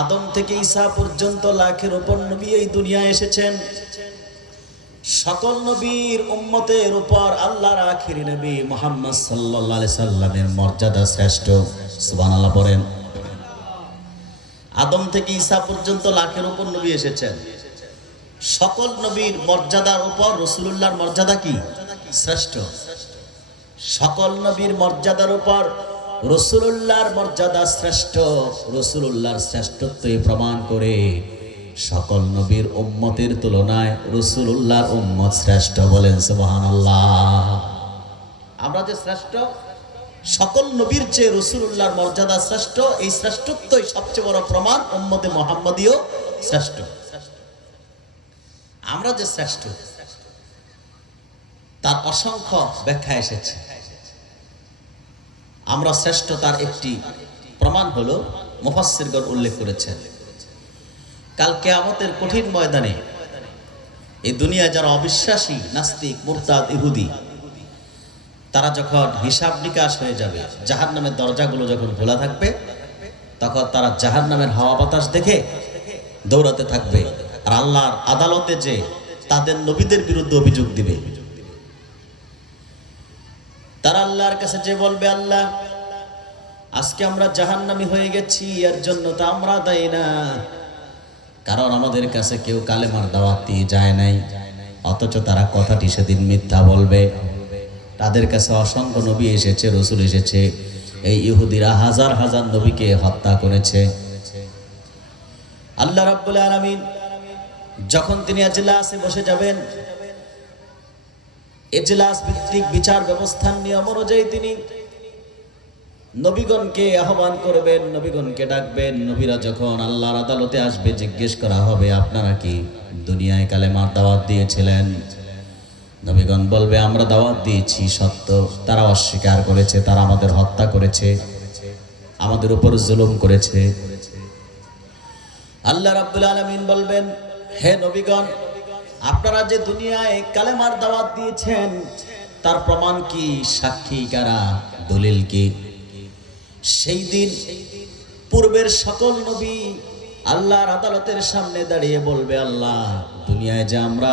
আদম থেকে ঈসা পর্যন্ত লাখের উপর নবী এই দুনিয়ায় এসেছেন। সকল নবীর উম্মতের উপর আল্লাহর আখিরি নবী মুহাম্মদ সাল্লাল্লাহু আলাইহি সাল্লামের মর্যাদা শ্রেষ্ঠ। সুবহানাল্লাহ বলেন। আদম থেকে ঈসা পর্যন্ত লাখের উপর নবী এসেছেন। সকল নবীর মর্যাদার উপর রাসূলুল্লাহর মর্যাদা কি? শ্রেষ্ঠ। সকল নবীর মর্যাদার উপর রাসূলুল্লাহর মর্যাদা শ্রেষ্ঠ। রাসূলুল্লাহর শ্রেষ্ঠত্বই প্রমাণ করে সকল নবীর উম্মতের তুলনায় রাসূলুল্লাহর উম্মত শ্রেষ্ঠ। বলেন সুবহানাল্লাহ। আমরা যে শ্রেষ্ঠ, সকল নবীর চেয়ে রাসূলুল্লাহর মর্যাদা শ্রেষ্ঠ। এই শ্রেষ্ঠত্বই সবচেয়ে বড় প্রমাণ উম্মতে মুহাম্মাদীও শ্রেষ্ঠ। আমরা যে শ্রেষ্ঠ তার অসংখ্য ব্যাখ্যা এসেছে। আমরা শ্রেষ্ঠ তার একটি প্রমাণ হলো মুফাসসিরগণ উল্লেখ করেছেন, কাল কিয়ামতের কঠিন ময়দানে এই দুনিয়ায় যারা অবিশ্বাসী, নাস্তিক, মুরতাদ, ইহুদি, তারা যখন হিসাব নিকাশ হয়ে যাবে, জাহান্নামের দরজাগুলো যখন খোলা থাকবে, তখন তারা জাহান্নামের হাওয়া বাতাস দেখে দৌড়াতে থাকবে আর আল্লাহর আদালতে যে তাদের নবীদের বিরুদ্ধে অভিযোগ দিবে। তারা আল্লাহর কাছে যে বলবে, আল্লাহ আজকে আমরা জাহান্নামী হয়ে গেছি, এর জন্য তো আমরা দায়ী না, কারণ আমাদের কাছে কেউ কালেমার দাওয়াত দিয়ে যায় নাই। অথচ তারা কথাটি সেদিন মিথ্যা বলবে। তাদের কাছে অসংখ্য নবী এসেছে, রাসূল এসেছে, এই ইহুদিরা হাজার হাজার নবীকে হত্যা করেছে। আল্লাহ রাব্বুল আলামিন যখন তিনি এজলাসে বসে যাবেন, এজলাস ভিত্তিক বিচার ব্যবস্থার নিয়ম অনুযায়ী তিনি নবীগণকে আহ্বান করবেন, নবীগণকে ডাকবেন। নবীরা যখন আল্লাহর আদালতে আসবে, জিজ্ঞেস করা হবে, আপনারা কি দুনিয়ায় কালেমার দাওয়াত দিয়েছিলেন? নবীগণ বলবে, আমরা দাওয়াত দিয়েছি সত্য, তারা অস্বীকার করেছে, তারা আমাদের হত্যা করেছে, আমাদের উপর জুলুম করেছে। আল্লাহ রাব্বুল আলামিন বলবেন, হে নবীগণ, আপনারা যে দুনিয়ায় কালেমার দাওয়াত দিয়েছেন তার প্রমাণ কি? সাক্ষী কারা? দলিল কি? সেই দিন পূর্বের সকল নবী আল্লাহর আদালতের সামনে দাঁড়িয়ে বলবে, আল্লাহ দুনিয়ায় যে আমরা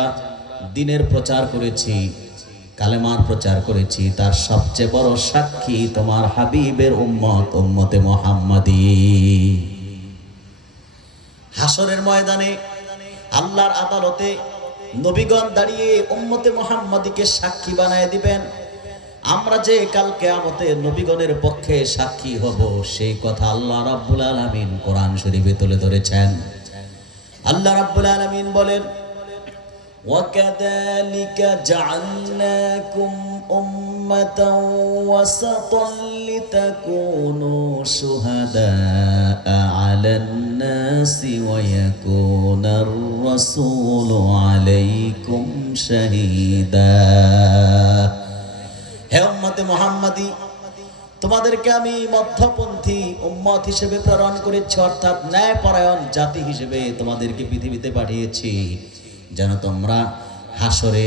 দ্বীনের প্রচার করেছি, কালেমার প্রচার করেছি, তার সবচেয়ে বড় সাক্ষী তোমার হাবিবের উম্মত, উম্মতে মুহাম্মাদী। হাসরের ময়দানে আল্লাহর আদালতে নবীগণ দাঁড়িয়ে উম্মতে মুহাম্মাদীকে সাক্ষী বানায় দিবেন। আমরা যে কাল কিয়ামতে নবীগণের পক্ষে সাক্ষী হব, সেই কথা আল্লাহ রাব্বুল আলামিন কোরআন শরীফে তুলে ধরেছেন। আল্লাহ রাব্বুল আলামিন বলেন, وَكَذَلِكَ جَعَلْنَاكُمْ أُمَّةً وَسَطًا لِتَكُونُوا شُهَدَاءَ عَلَى النَّاسِ وَيَكُونَ الرَّسُولُ عَلَيْكُمْ شَهِيدًا। হে উম্মতে মুহাম্মাদী, তোমাদেরকে আমি মধ্যপন্থী উম্মত হিসেবে প্রেরণ করেছি, অর্থাৎ ন্যায়পরায়ণ জাতি হিসেবে তোমাদেরকে পৃথিবীতে পাঠিয়েছি, যেন তোমরা হাসরে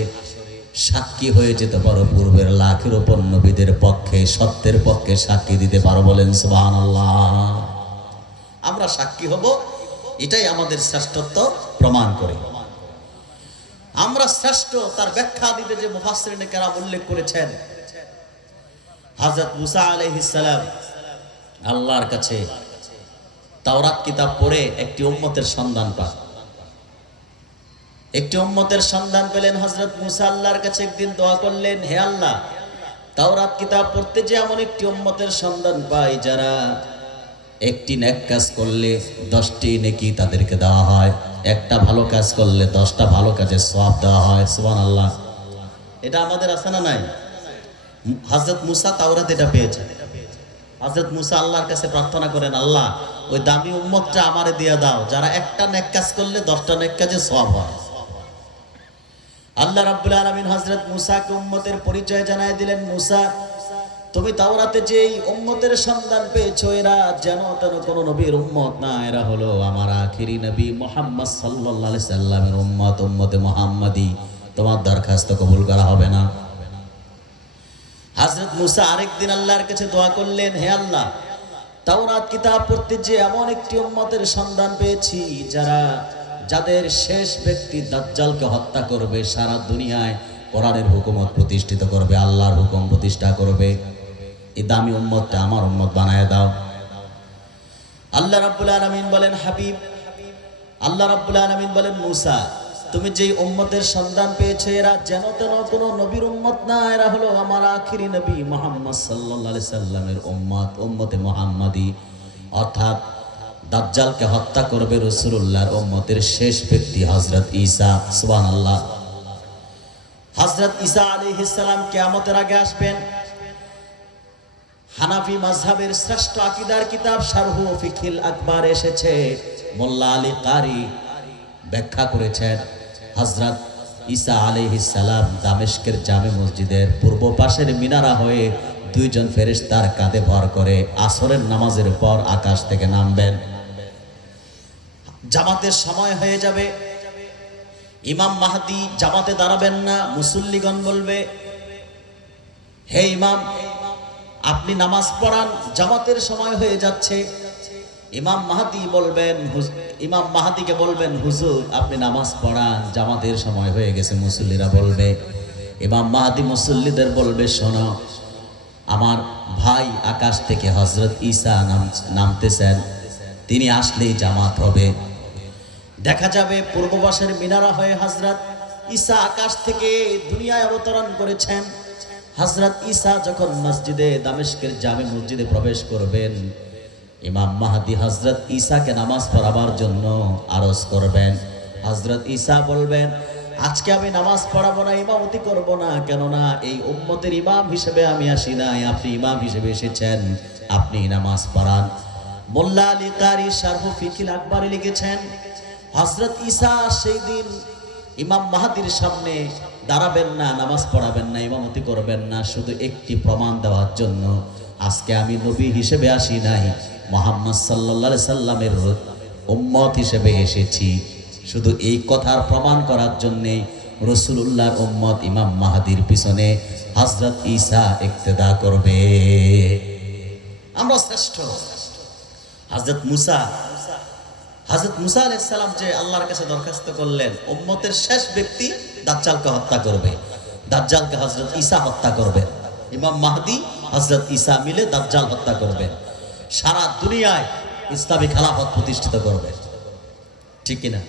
সাক্ষী হয়ে যেতে পারো পূর্বের লাখের উপর নবীদের পক্ষে, সত্যের পক্ষে সাক্ষী দিতে পারো। বলেন সুবহানাল্লাহ। আমরা সাক্ষী হব, এটাই আমাদের শ্রেষ্ঠত্ব প্রমাণ করে। আমরা শ্রেষ্ঠ তার ব্যাখ্যা দিতে যে মুফাসসিরিনে কেরাম উল্লেখ করেছেন, হযরত মুসা আলাইহিস সালাম আল্লাহর কাছে তাওরাত কিতাব পড়ে একটি উম্মতের সন্ধান পান। একটি উম্মতের সন্ধান পেলেন হযরত মুসা আল্লাহর কাছে একদিন দোয়া করলেন, হে আল্লাহ, তাওরাত কিতাব পড়তে যে এমন একটি উম্মতের সন্ধান পাই যারা একটি নেক কাজ করলে 10টি নেকি তাদেরকে দেওয়া হয়, একটা ভালো কাজ করলে 10টা ভালো কাজের সওয়াব দেওয়া হয়। সুবহানাল্লাহ। এটা আমাদের আছে না নাই? হযরত মুসা তাওরাত এটা পেয়েছেন। হযরত মুসা আল্লাহর কাছে প্রার্থনা করেন, আল্লাহ ওই দামি উম্মতটা আমারে দিয়ে দাও যারা একটা নেক কাজ করলে 10টা নেক কাজের সওয়াব হয়। আল্লাহ রাব্বুল আলামিন হযরত মুসাকে উম্মতের পরিচয় জানায় দিলেন, মুসা তুমি তাওরাতে যে উম্মতের সন্ধান পেয়েছো, এরা যেন তেন কোন নবীর উম্মত না, এরা হলো আমার আখিরি নবী মুহাম্মদ সাল্লাল্লাহু আলাইহি সাল্লামের উম্মত, উম্মতে মুহাম্মাদী। তোমার দরখাস্ত কবুল করা হবে না। হযরত মুসা আরেকদিন আল্লাহর কাছে দোয়া করলেন, হে আল্লাহ, তাওরাত কিতাব পড়তে যে এমন একটি উম্মতের সন্ধান পেয়েছি যাদের শেষ ব্যক্তি দাজ্জালকে হত্যা করবে, সারা দুনিয়ায় কোরআনের হুকুমত প্রতিষ্ঠিত করবে, আল্লাহর হুকুম প্রতিষ্ঠা করবে। এই দামি উম্মতটা আমার উম্মত বানায় দাও। আল্লাহ রাব্বুল আলামিন বলেন হাবিব, আল্লাহ রাব্বুল আলামিন বলেন মুসা, তুমি যেই উম্মতের সন্ধান পেয়েছো এরা যেন তেন কোনো নবীর উম্মত না, এরা হলো আমার আখিরি নবী মুহাম্মদ সাল্লাল্লাহু আলাইহি সাল্লামের উম্মত, উম্মতে মুহাম্মাদি। অর্থাৎ দাজ্জালকে হত্যা করবে রাসূলুল্লাহর উম্মতের শেষ ব্যক্তি হযরত ঈসা। সুবহানাল্লাহ। হযরত ঈসা আলাইহিস সালাম কিয়ামতের আগে আসবেন। হানাফি মাযহাবের শ্রেষ্ঠ আকীদার কিতাব শারহু ফিকিল আকবার এসেছে, মোল্লা আলী কারি ব্যাখ্যা করেছেন হযরত ঈসা আলাইহিস সালাম দামেস্কের জামে মসজিদের পূর্ব পাশের মিনারা হয়ে দুইজন ফেরেশতার কাঁধে ভর করে আসরের নামাজের পর আকাশ থেকে নামবেন। জামাতের সময় হয়ে যাবে, ইমাম মাহদি জামাতে দাঁড়াবেন না। মুসল্লিগণ বলবে, হে ইমাম, আপনি নামাজ পড়ান, জামাতের সময় হয়ে যাচ্ছে। ইমাম মাহদিকে বলবেন, হুজুর আপনি নামাজ পড়ান, জামাতের সময় হয়ে গেছে। মুসল্লিরা বলবে, ইমাম মাহদি মুসল্লিদের বলবে, শোনো, আমার ভাই আকাশ থেকে হযরত ঈসা নামতেছেন, তিনি আসলেই জামাত হবে। দেখা যাবে পূর্ব পাশের মিনারা হয়ে হযরত ঈসা আকাশ থেকে দুনিয়ায় অবতরণ করেছেন। হযরত ঈসা যখন মসজিদে দামেস্কের জামে মসজিদে প্রবেশ করবেন, ইমাম মাহদি হযরত ঈসাকে নামাজ পড়াবার জন্য আরজ করবেন। হযরত ঈসা বলবেন, আজকে আমি নামাজ পড়াবো না, ইমামতি করব না, কেননা এই উম্মতের ইমাম হিসেবে আমি আসি নাই, আপনি ইমাম হিসেবে এসেছেন, আপনি নামাজ পড়ান। মোল্লা আলী কারি শারহু ফিকিল আকবারে লিখেছেন, হযরত ঈসা সেই দিন ইমাম মাহদির সামনে দাঁড়াবেন না, নামাজ পড়াবেন না, ইমামতি করবেন না, শুধু একটি প্রমাণ দেওয়ার জন্য, আজকে আমি নবী হিসেবে আসি নাই, মুহাম্মদ সাল্লাল্লাহু আলাইহি সাল্লামের উম্মত হিসেবে এসেছি। শুধু এই কথার প্রমাণ করার জন্যে রাসূলুল্লাহর উম্মত ইমাম মাহদির পিছনে হযরত ঈসা ইক্তেদা করবে। আমরা শ্রেষ্ঠ। হযরত মুসা আলাইহিস সালাম যে আল্লাহর কাছে দরখাস্ত করলেন, উম্মতের শেষ ব্যক্তি দাজ্জালকে হত্যা করবে, দাজ্জালকে হযরত ঈসা হত্যা করবেন, ইমাম মাহদি হযরত ঈসা মিলে দাজ্জাল হত্যা করবেন, সারা দুনিয়ায় ইসলামী খেলাফত প্রতিষ্ঠিত করবে। ঠিক কিনা?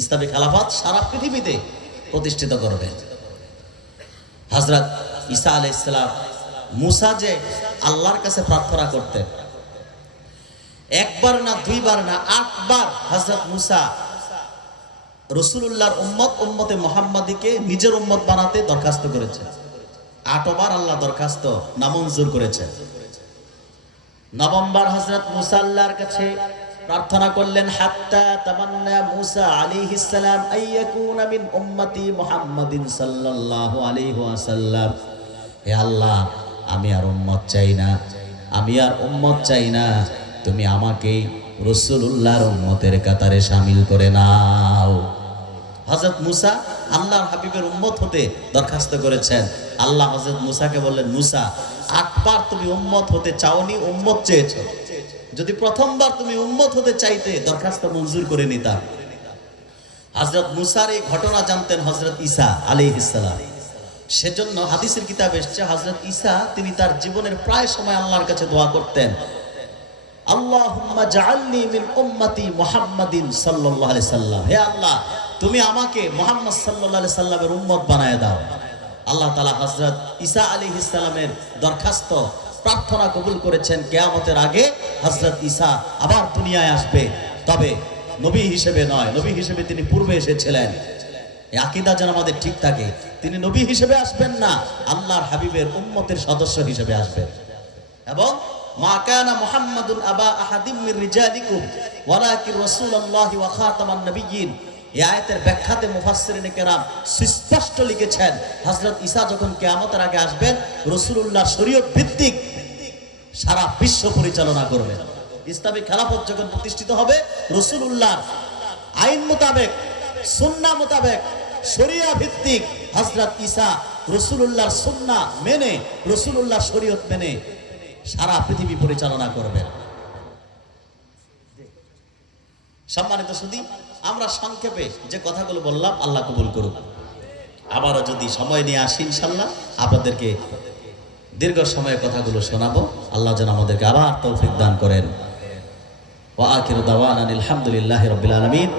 ইসলামী খেলাফত সারা পৃথিবীতে প্রতিষ্ঠিত করবে। হযরত ঈসা আলাইহিস সালাম, মুসা যে আল্লাহর কাছে প্রার্থনা করতেন, একবার না দুইবার না 8 বার হযরত মুসা রাসূলুল্লাহর উম্মতে মুহাম্মাদিকে নিজের উম্মত বানাতে দরখাস্ত করেছে। 8 বার আল্লাহ দরখাস্ত নামঞ্জুর করেছেন। নভেম্বর হযরত মুসা আল্লাহর কাছে প্রার্থনা করলেন, হাত্তা তামান্না মুসা আলাইহিস সালাম আইয়াকুনা মিন উম্মতি মুহাম্মাদিন সাল্লাল্লাহু আলাইহি ওয়াসাল্লাম, হে আল্লাহ, আমি আর উম্মত চাই না, আমি আর উম্মত চাই না, তুমি আমাকে রাসূলুল্লাহর উম্মতের কাতারে শামিল করে নাও। হযরত মুসা আল্লাহর হাবিবের উম্মত হতে দরখাস্ত করেছেন। আল্লাহ হযরত মুসাকে বললেন, মুসা, 8 বার তুমি উম্মত হতে চাওনি, উম্মত চেয়েছো, যদি প্রথমবার তুমি উম্মত হতে চাইতে দরখাস্ত মঞ্জুর করে নিতাম। হযরত মুসার এই ঘটনা জানতেন হযরত ঈসা আলাইহিস সালাম, সেজন্য হাদিসের কিতাবে এসেছে হযরত ঈসা তিনি তার জীবনের প্রায় সময় আল্লাহর কাছে দোয়া করতেন, আল্লাহুম্মা জাআলনি মিন উম্মতি মুহাম্মাদিন সাল্লাল্লাহু আলাইহি সাল্লাম, হে আল্লাহ, তুমি আমাকে মুহাম্মদ সাল্লাল্লাহু আলাইহি সাল্লামের উম্মত বানায় দাও। আল্লাহ তাআলা হযরত ঈসা আলাইহিস সালামের দরখাস্ত প্রার্থনা কবুল করেছেন। কিয়ামতের আগে হযরত ঈসা আবার দুনিয়ায় আসবে, তবে নবী হিসেবে নয়, নবী হিসেবে তিনি পূর্বে এসেছিলেন। এই আকীদা যেন আমাদের ঠিক থাকে, তিনি নবী হিসেবে আসবেন না, আল্লাহর হাবিবের উম্মতের সদস্য হিসেবে আসবেন। এবং মা কানা মুহাম্মাদুন আবা আহাদিম মির রিজালিকুম ওয়ালাকিন রাসূলুল্লাহি ওয়া খাতামান নবিয়্যিন, এই আয়াতের ব্যাখ্যাতে মুফাসসিরিনে কেরাম সুস্পষ্ট লিখেছেন, হযরত ঈসা যখন কিয়ামতের আগে আসবেন, রাসূলুল্লাহর শরীয়ত ভিত্তিক সারা বিশ্ব পরিচালনা করবেন। ইসলামী খেলাফত যখন প্রতিষ্ঠিত হবে, রাসূলুল্লাহর আইন মোতাবেক, সুন্নাহ মোতাবেক, শরিয়া ভিত্তিক হযরত ঈসা রাসূলুল্লাহর সুন্নাহ মেনে, রাসূলুল্লাহর শরীয়ত মেনে সারা পৃথিবী পরিচালনা করবেন। সম্মানিত সুধী, আমরা সংক্ষেপে যে কথাগুলো বললাম আল্লাহ কবুল করুক। আবারও যদি সময় নিয়ে আসি ইনশাল্লাহ আপনাদেরকে দীর্ঘ সময়ের কথাগুলো শোনাবো। আল্লাহ যেন আমাদেরকে আবার তৌফিক দান করেন। ওয়া আখিরু দাওয়ানা আলহামদুলিল্লাহি রাব্বিল আলামিন।